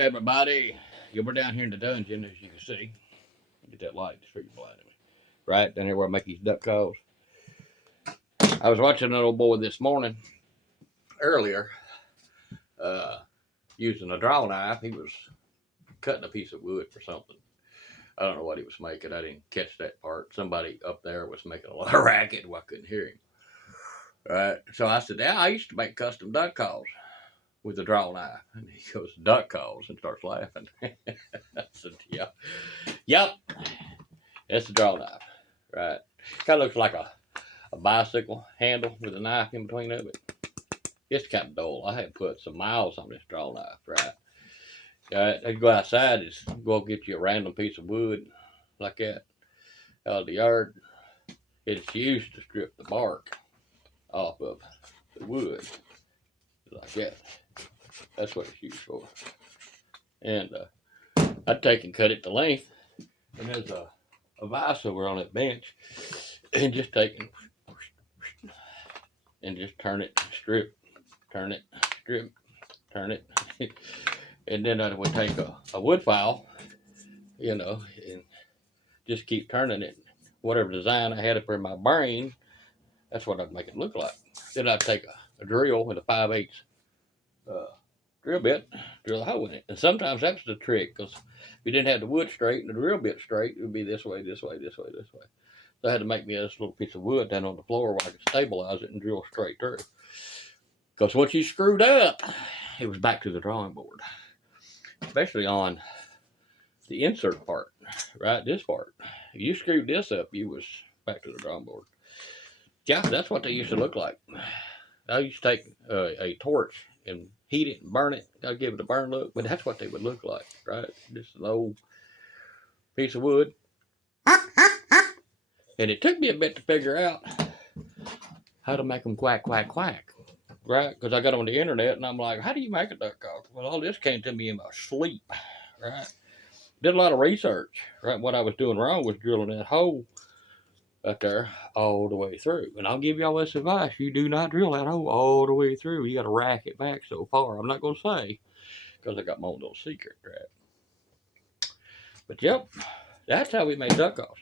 everybody? Yeah, we're down here in the dungeon, as you can see. Get that light, it's pretty blind. Right down here where I make these duck calls. I was watching an old boy this morning, earlier, using a draw knife. He was cutting a piece of wood for something. I don't know what he was making. I didn't catch that part. Somebody up there was making a lot of racket, and I couldn't hear him. Right, so I said, "Yeah, I used to make custom duck calls with a draw knife." And he goes, "Duck calls," and starts laughing. I said, "Yep, it's a draw knife, right? Kind of looks like a bicycle handle with a knife in between of it. It's kind of dull. I had put some miles on this draw knife, right? I'd go outside, just go get you a random piece of wood like that out of the yard. It's used to strip the bark off of the wood like that. That's what it's used for. And I'd take and cut it to length, and there's a vise over on that bench, and just take and just turn it, strip, turn it, strip, turn it. And then I would take a wood file, and just keep turning it. Whatever design I had up in my brain, that's what I'd make it look like. Then I'd take a drill with a 5/8 drill bit, drill a hole in it. And sometimes that's the trick, because if you didn't have the wood straight and the drill bit straight, it would be this way, this way, this way, this way. So I had to make me this little piece of wood down on the floor where I could stabilize it and drill straight through. Because once you screwed up, it was back to the drawing board. Especially on the insert part, right? This part. If you screwed this up, you was back to the drawing board. Yeah, that's what they used to look like. I used to take a torch and heat it and burn it. I'd give it a burn look, but that's what they would look like, right? Just an old piece of wood. And it took me a bit to figure out how to make them quack, quack, quack, right? Because I got on the internet and I'm like, how do you make a duck call? Well, all this came to me in my sleep, right? Did a lot of research, right? What I was doing wrong was drilling that hole right there all the way through. And I'll give y'all this advice: you do not drill that hole all the way through. You got to rack it back so far. I'm not going to say, because I got my own little secret, right? But yep, that's how we made duck calls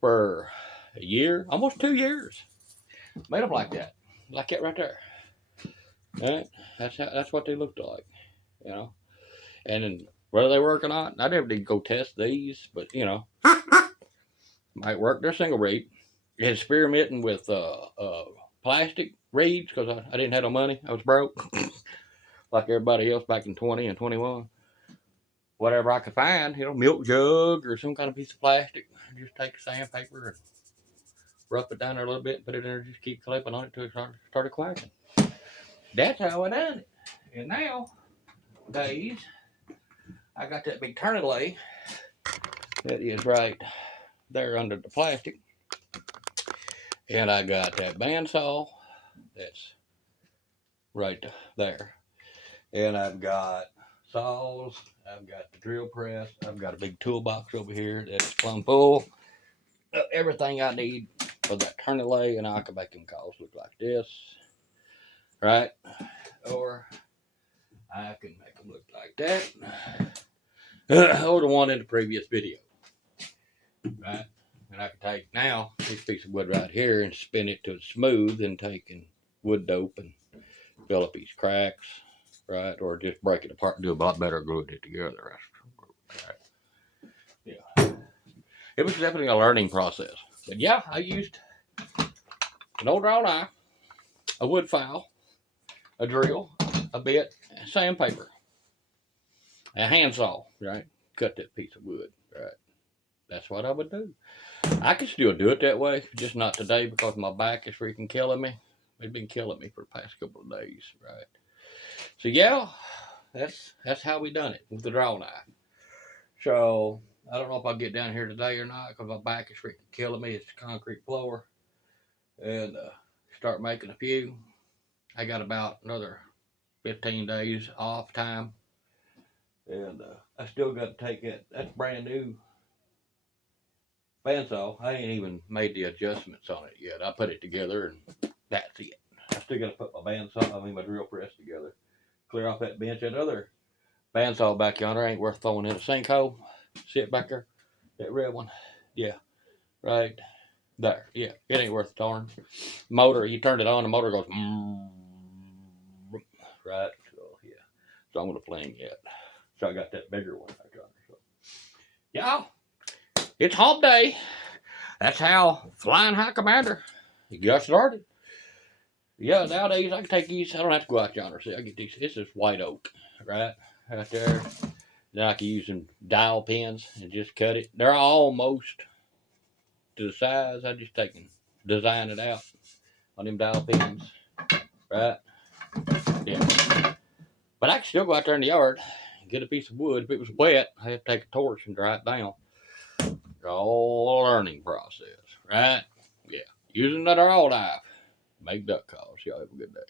for a year, almost 2 years. Made them like that right there. Right? That's what they looked like, And then whether they work or not, I never did go test these, but might work. They're single reed. Experimenting with plastic reeds because I didn't have no money. I was broke, like everybody else back in 20 and 21. Whatever I could find, milk jug or some kind of piece of plastic. Just take sandpaper and rough it down there a little bit, put it in there, just keep clipping on it until it started quacking. That's how I done it. And nowadays, I got that big tourniquet that is right there under the plastic. And I got that bandsaw that's right there. And I've got saws, I've got the drill press, I've got a big toolbox over here that's plumb full of everything I need for that tourniquet, and I can make them calls look like this, right? Or I can make them look like that, or the one in the previous video, right? And I can take now this piece of wood right here and spin it till it's smooth, and take wood dope and fill up these cracks, right? Or just break it apart and do a lot better gluing it together. Right? Yeah. It was definitely a learning process. But yeah, I used an old draw knife, a wood file, a drill, a bit, sandpaper, a handsaw, right? Cut that piece of wood, right? That's what I would do. I can still do it that way, just not today because my back is freaking killing me. It's been killing me for the past couple of days, right? So yeah, that's how we done it with the draw knife. So I don't know if I'll get down here today or not because my back is freaking killing me. It's the concrete floor, and start making a few. I got about another 15 days off time, and I still got to take it. That's brand new bandsaw. I ain't even made the adjustments on it yet. I put it together, and that's it. I still got to put my my drill press together, clear off that bench. That other bandsaw back yonder ain't worth throwing in a sinkhole. Sit back there. That red one. Yeah. Right there. Yeah. It ain't worth throwing. Motor, you turned it on, the motor goes right. So yeah. So I'm gonna fling it. So I got that bigger one back yonder. So yeah. It's hump day. That's how Flying High Commander got started. Yeah, nowadays I can take these. I don't have to go out yonder. See, I get these. This is white oak, right there. Then I can use some dial pins and just cut it. They're almost to the size. I just take and design it out on them dial pins, right? Yeah. But I can still go out there in the yard and get a piece of wood. If it was wet, I have to take a torch and dry it down. It's all a learning process, right? Yeah. Using that drawknife. Make duck calls. Y'all have a good day.